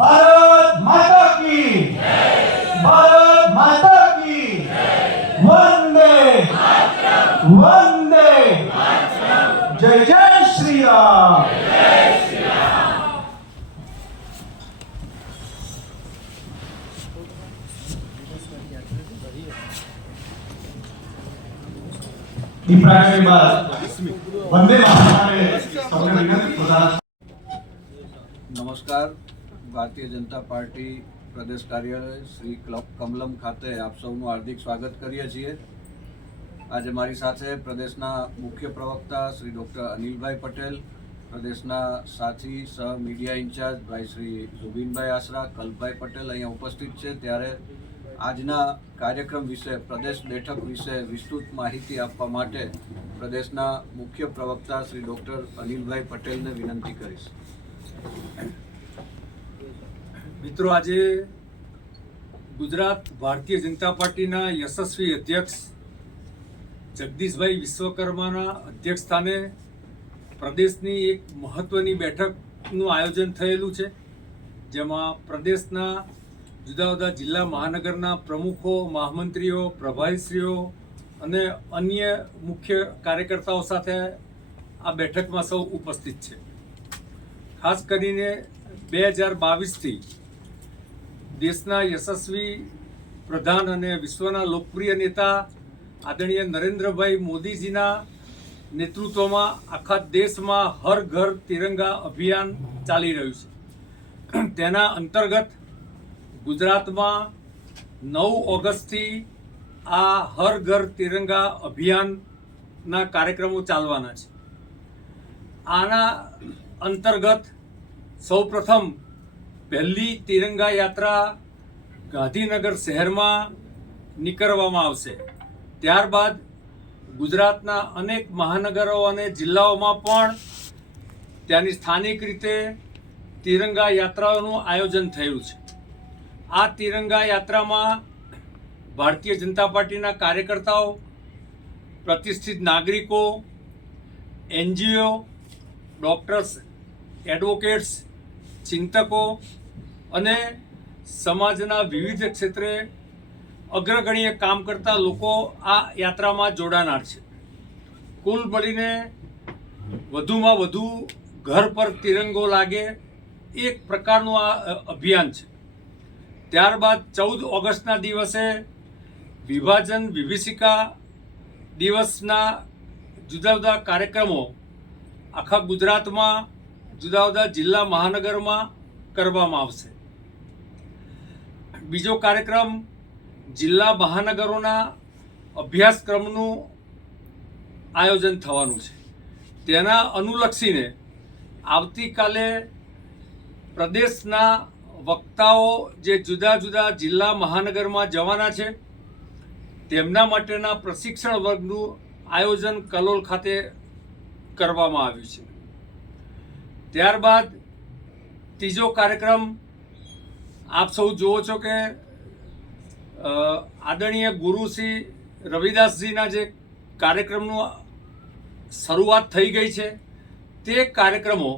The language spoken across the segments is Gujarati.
भारत माता की भारत माता की वंदे वंदे जय जय श्री राम। दीपराज के बाद वंदे मातरम विनंती प्रदान। નમસ્કાર, ભારતીય જનતા પાર્ટી પ્રદેશ કાર્યાલય શ્રી કમલમ ખાતે આપ સૌનું હાર્દિક સ્વાગત કરીએ છીએ। આજે મારી સાથે પ્રદેશના મુખ્ય પ્રવક્તા શ્રી ડૉક્ટર અનિલભાઈ પટેલ, પ્રદેશના સાથી સહ મીડિયા ઇન્ચાર્જ ભાઈ શ્રી ઝુબીનભાઈ આસરા, કલ્પભાઈ પટેલ અહીંયા ઉપસ્થિત છે। ત્યારે આજના કાર્યક્રમ વિશે, પ્રદેશ બેઠક વિશે વિસ્તૃત માહિતી આપવા માટે પ્રદેશના મુખ્ય પ્રવક્તા શ્રી ડૉક્ટર અનિલભાઈ પટેલને વિનંતી કરીશ। મિત્રો, આજે ગુજરાત ભારતીય જનતા પાર્ટીના યશસ્વી અધ્યક્ષ જગદીશભાઈ વિશ્વકર્માના અધ્યક્ષ સ્થાને પ્રદેશની એક મહત્વની બેઠકનું આયોજન થયેલું છે, જેમાં પ્રદેશના જુદા જુદા જિલ્લા મહાનગરના પ્રમુખો, મહામંત્રીઓ, પ્રભારીશ્રીઓ અને અન્ય મુખ્ય કાર્યકર્તાઓ સાથે આ બેઠકમાં સૌ ઉપસ્થિત છે। ખાસ કરીને 2022થી દેશના યશસ્વી પ્રધાન અને વિશ્વના લોકપ્રિય નેતા આદરણીય નરેન્દ્રભાઈ મોદીજીના નેતૃત્વમાં આખા દેશમાં હર ઘર તિરંગા અભિયાન ચાલી રહ્યું છે। તેના અંતર્ગત ગુજરાતમાં 9 ઓગસ્ટથી આ હર ઘર તિરંગા અભિયાનના કાર્યક્રમો ચાલવાના છે। આના અંતર્ગત સૌપ્રથમ પહેલી તિરંગા યાત્રા ગાંધીનગર શહેરમાં નીકળવામાં આવશે। ત્યારબાદ ગુજરાતના અનેક મહાનગરો અને જિલ્લાઓમાં પણ ત્યાંની સ્થાનિક રીતે તિરંગા યાત્રાઓનું આયોજન થયું છે। આ તિરંગા યાત્રામાં ભારતીય જનતા પાર્ટીના કાર્યકર્તાઓ, પ્રતિષ્ઠિત નાગરિકો, NGO, ડૉક્ટર્સ, એડવોકેટ્સ, ચિંતકો અને સમાજના વિવિધ ક્ષેત્રે અગ્રગણ્ય કામ કરતા લોકો આ યાત્રામાં જોડાનાર છે। કુલ મળીને વધુમાં વધુ ઘર પર તિરંગો લાગે એક પ્રકારનું આ અભિયાન છે। ત્યારબાદ 14 ઓગસ્ટના દિવસે વિભાજન વિભીષિકા દિવસના જુદા જુદા કાર્યક્રમો આખા ગુજરાતમાં જુદા જુદા જિલ્લા મહાનગરમાં કરવામાં આવશે। બીજો કાર્યક્રમ જિલ્લા મહાનગરોના અભ્યાસક્રમનું આયોજન થવાનું છે। તેના અનુલક્ષીને આવતીકાલે પ્રદેશના વક્તાઓ જે જુદા જુદા જિલ્લા મહાનગરમાં જવાના છે, તેમના માટેના પ્રશિક્ષણ વર્ગનું આયોજન કલોલ ખાતે કરવામાં આવ્યું છે। ત્યારબાદ ત્રીજો કાર્યક્રમ આપ સૌ જુઓ છો કે આદરણીય ગુરુ શ્રી રવિદાસજીના જે કાર્યક્રમનું શરૂઆત થઈ ગઈ છે, તે કાર્યક્રમો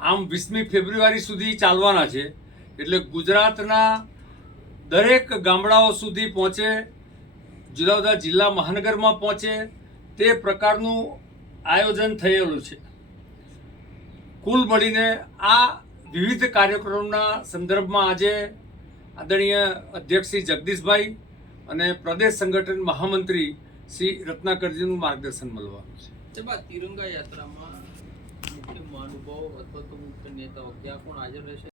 આમ 20મી ફેબ્રુઆરી સુધી ચાલવાના છે। એટલે ગુજરાતના દરેક ગામડાઓ સુધી પહોંચે, જુદા જુદા જિલ્લા મહાનગરમાં પહોંચે તે પ્રકારનું આયોજન થયેલું છે। કુલ મળીને આ વિવિધ કાર્યક્રમોના સંદર્ભમાં આજે આદરણીય અધ્યક્ષ શ્રી જગદીશભાઈ અને પ્રદેશ સંગઠન મહામંત્રી શ્રી રત્નાકરજીનું માર્ગદર્શન મળવાનું છે। તિરંગા યાત્રામાં મુખ્ય મહાનુભાવો અથવા તો મુખ્ય નેતાઓ ક્યાં કોણ હાજર રહેશે